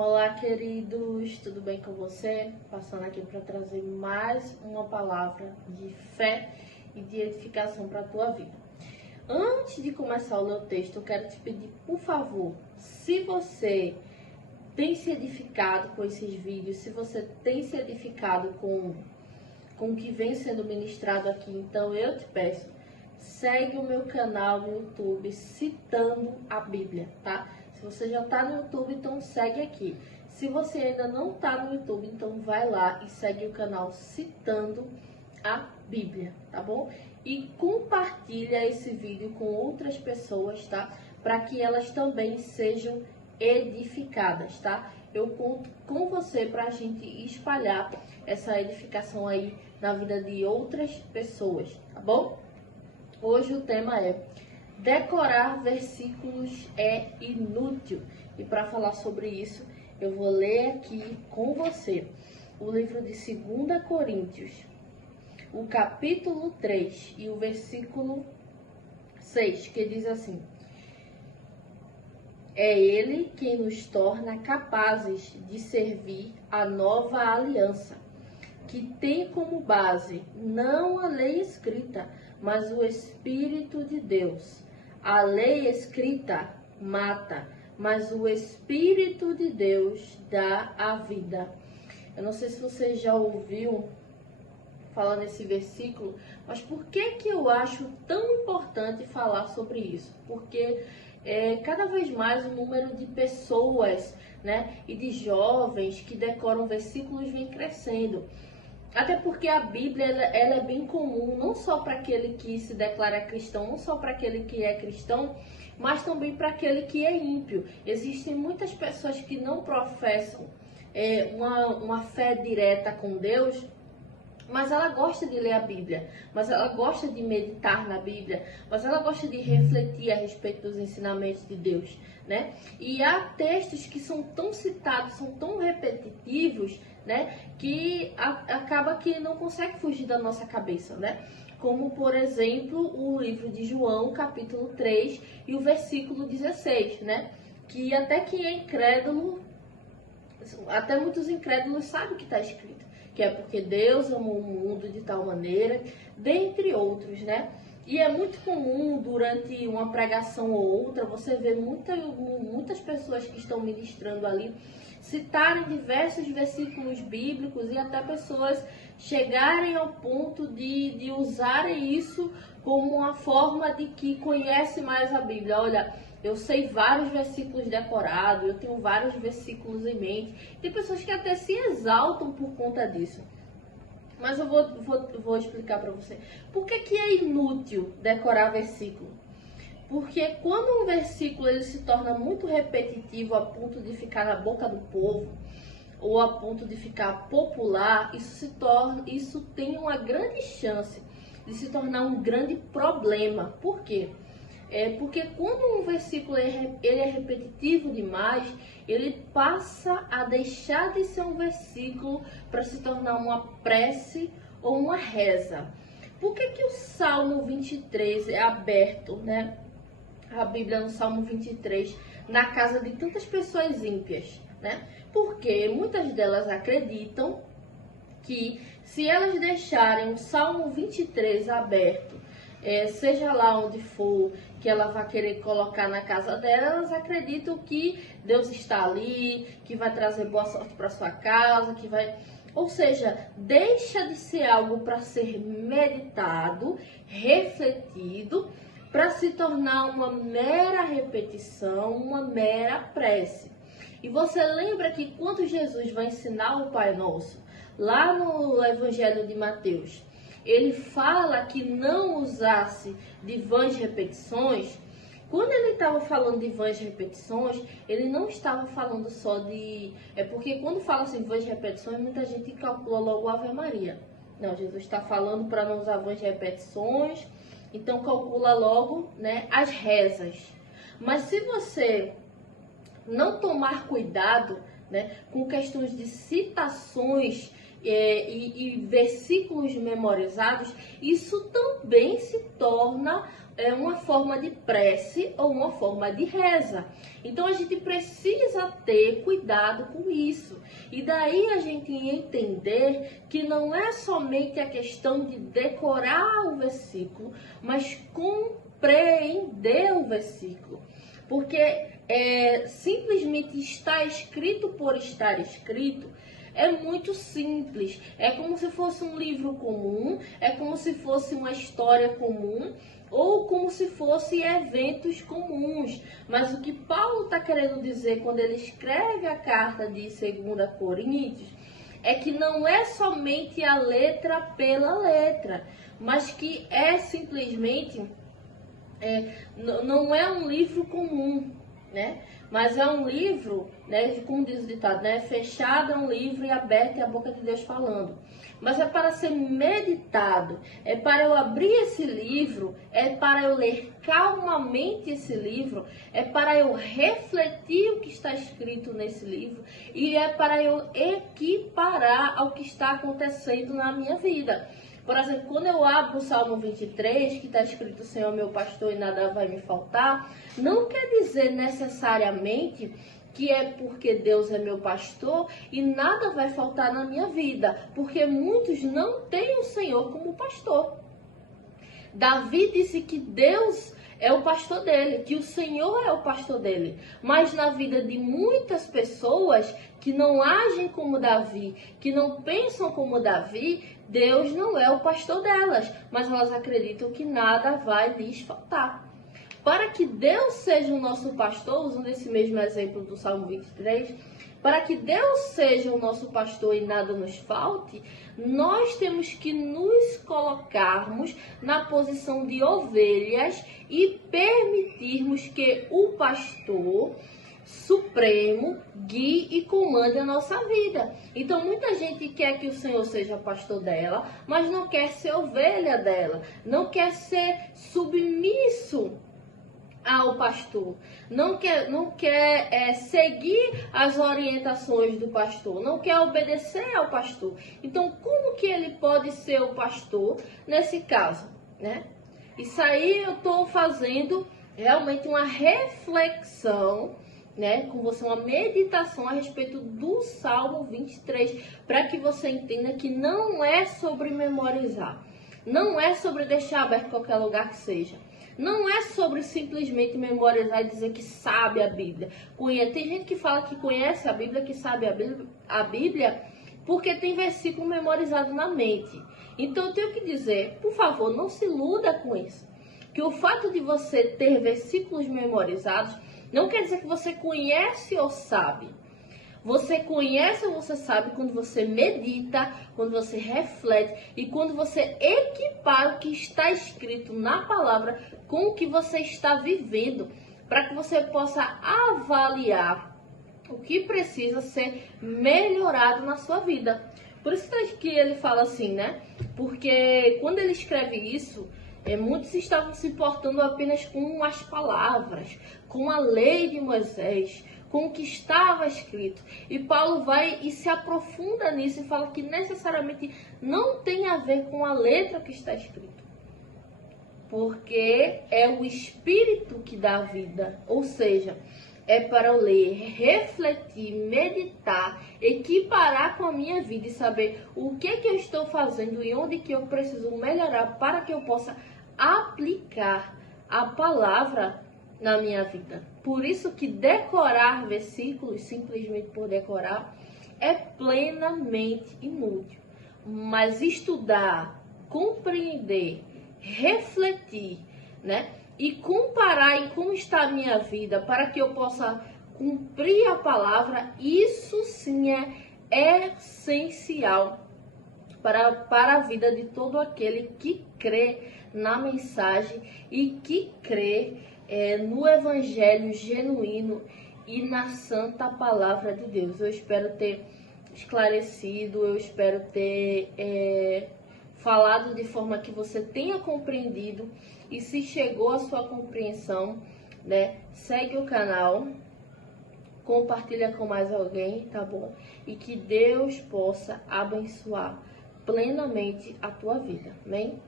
Olá, queridos, tudo bem com você? Passando aqui para trazer mais uma palavra de fé e de edificação para a tua vida. Antes de começar o meu texto, eu quero te pedir, por favor, se você tem se edificado com esses vídeos, se você tem se edificado com o que vem sendo ministrado aqui, então eu te peço, segue o meu canal no YouTube citando a Bíblia, tá? Se você já está no YouTube, então segue aqui. Se você ainda não está no YouTube, então vai lá e segue o canal citando a Bíblia, tá bom? E compartilha esse vídeo com outras pessoas, tá? Para que elas também sejam edificadas, tá? Eu conto com você para a gente espalhar essa edificação aí na vida de outras pessoas, tá bom? Hoje o tema é: decorar versículos é inútil. E para falar sobre isso, eu vou ler aqui com você o livro de 2 Coríntios, o capítulo 3 e o versículo 6, que diz assim: é Ele quem nos torna capazes de servir a nova aliança, que tem como base não a lei escrita, mas o Espírito de Deus. A lei escrita mata, mas o Espírito de Deus dá a vida. Eu não sei se você já ouviu falar nesse versículo, mas por que eu acho tão importante falar sobre isso? Porque cada vez mais o número de pessoas, né, e de jovens que decoram versículos vem crescendo. Até porque a Bíblia ela é bem comum, não só para aquele que se declara cristão, não só para aquele que é cristão, mas também para aquele que é ímpio. Existem muitas pessoas que não professam uma fé direta com Deus, mas ela gosta de ler a Bíblia, mas ela gosta de meditar na Bíblia, mas ela gosta de refletir a respeito dos ensinamentos de Deus, né? E há textos que são tão citados, são tão repetitivos, né, que acaba que não consegue fugir da nossa cabeça, né? Como, por exemplo, o livro de João, capítulo 3 e o versículo 16, né? Que até quem é incrédulo, até muitos incrédulos sabem o que está escrito, que é porque Deus amou o mundo de tal maneira, dentre outros, né? E é muito comum, durante uma pregação ou outra, você ver muitas pessoas que estão ministrando ali citarem diversos versículos bíblicos e até pessoas chegarem ao ponto de usarem isso como uma forma de que conhece mais a Bíblia. Olha, eu sei vários versículos decorados, eu tenho vários versículos em mente. Tem pessoas que até se exaltam por conta disso. Mas eu vou explicar para você. Por que é inútil decorar versículo? Porque quando um versículo ele se torna muito repetitivo a ponto de ficar na boca do povo, ou a ponto de ficar popular, isso tem uma grande chance de se tornar um grande problema. Por quê? Porque quando um versículo ele é repetitivo demais, ele passa a deixar de ser um versículo para se tornar uma prece ou uma reza. Por que o Salmo 23 é aberto, né? A Bíblia no Salmo 23, na casa de tantas pessoas ímpias, né? Porque muitas delas acreditam que se elas deixarem o Salmo 23 aberto, seja lá onde for que ela vai querer colocar na casa dela, elas acreditam que Deus está ali, que vai trazer boa sorte para sua casa, que vai... Ou seja, deixa de ser algo para ser meditado, refletido, para se tornar uma mera repetição, uma mera prece. E você lembra que quando Jesus vai ensinar o Pai Nosso, lá no Evangelho de Mateus, ele fala que não usasse de vãs repetições. Quando ele estava falando de vãs repetições, ele não estava falando só de... porque quando fala assim vãs repetições, muita gente calcula logo a Ave Maria. Não, Jesus está falando para não usar vãs repetições, então calcula logo, né, as rezas. Mas se você não tomar cuidado, né, com questões de citações e versículos memorizados, isso também se torna uma forma de prece ou uma forma de reza. Então a gente precisa ter cuidado com isso. E daí a gente entender que não é somente a questão de decorar o versículo, mas compreender o versículo. Porque simplesmente está escrito por estar escrito é muito simples. É como se fosse um livro comum, é como se fosse uma história comum, ou como se fossem eventos comuns. Mas o que Paulo está querendo dizer quando ele escreve a carta de 2 Coríntios é que não é somente a letra pela letra, mas que é simplesmente, não é um livro comum, né? Mas é um livro, né, como diz o ditado, né, fechado é um livro e aberto é a boca de Deus falando. Mas é para ser meditado, é para eu abrir esse livro, é para eu ler calmamente esse livro, é para eu refletir o que está escrito nesse livro e é para eu equiparar ao que está acontecendo na minha vida. Por exemplo, quando eu abro o Salmo 23, que está escrito: Senhor meu pastor e nada vai me faltar, não quer dizer necessariamente que é porque Deus é meu pastor e nada vai faltar na minha vida, porque muitos não têm o Senhor como pastor. Davi disse que Deus é o pastor dele, que o Senhor é o pastor dele. Mas na vida de muitas pessoas que não agem como Davi, que não pensam como Davi, Deus não é o pastor delas, mas elas acreditam que nada vai lhes faltar. Para que Deus seja o nosso pastor, usando esse mesmo exemplo do Salmo 23, para que Deus seja o nosso pastor e nada nos falte, nós temos que nos colocarmos na posição de ovelhas e permitirmos que o pastor supremo guie e comande a nossa vida. Então muita gente quer que o Senhor seja pastor dela, mas não quer ser ovelha dela, não quer ser submisso ao pastor, não quer seguir as orientações do pastor, não quer obedecer ao pastor. Então como que ele pode ser o pastor nesse caso, né? Isso aí eu estou fazendo realmente uma reflexão, né, com você, uma meditação a respeito do Salmo 23, para que você entenda que não é sobre memorizar, não é sobre deixar aberto qualquer lugar que seja, não é sobre simplesmente memorizar e dizer que sabe a Bíblia. Tem gente que fala que conhece a Bíblia, que sabe a Bíblia, porque tem versículo memorizado na mente. Então eu tenho que dizer, por favor, não se iluda com isso, que o fato de você ter versículos memorizados não quer dizer que você conhece ou sabe. Você conhece ou você sabe quando você medita, quando você reflete e quando você equipara o que está escrito na palavra com o que você está vivendo, para que você possa avaliar o que precisa ser melhorado na sua vida. Por isso que ele fala assim, né? Porque quando ele escreve isso, muitos estavam se importando apenas com as palavras, com a lei de Moisés, com o que estava escrito. E Paulo vai e se aprofunda nisso e fala que necessariamente não tem a ver com a letra que está escrito, porque é o Espírito que dá vida, ou seja, é para eu ler, refletir, meditar, equiparar com a minha vida e saber o que eu estou fazendo e onde que eu preciso melhorar para que eu possa aplicar a palavra na minha vida. Por isso que decorar versículos simplesmente por decorar é plenamente inútil. Mas estudar, compreender, refletir, né? E comparar em como está a minha vida para que eu possa cumprir a palavra, isso sim é essencial para a vida de todo aquele que crê na mensagem e que crê no evangelho genuíno e na santa palavra de Deus. Eu espero ter esclarecido, eu espero ter falado de forma que você tenha compreendido, e se chegou à sua compreensão, né, segue o canal, compartilha com mais alguém, tá bom? E que Deus possa abençoar plenamente a tua vida, amém?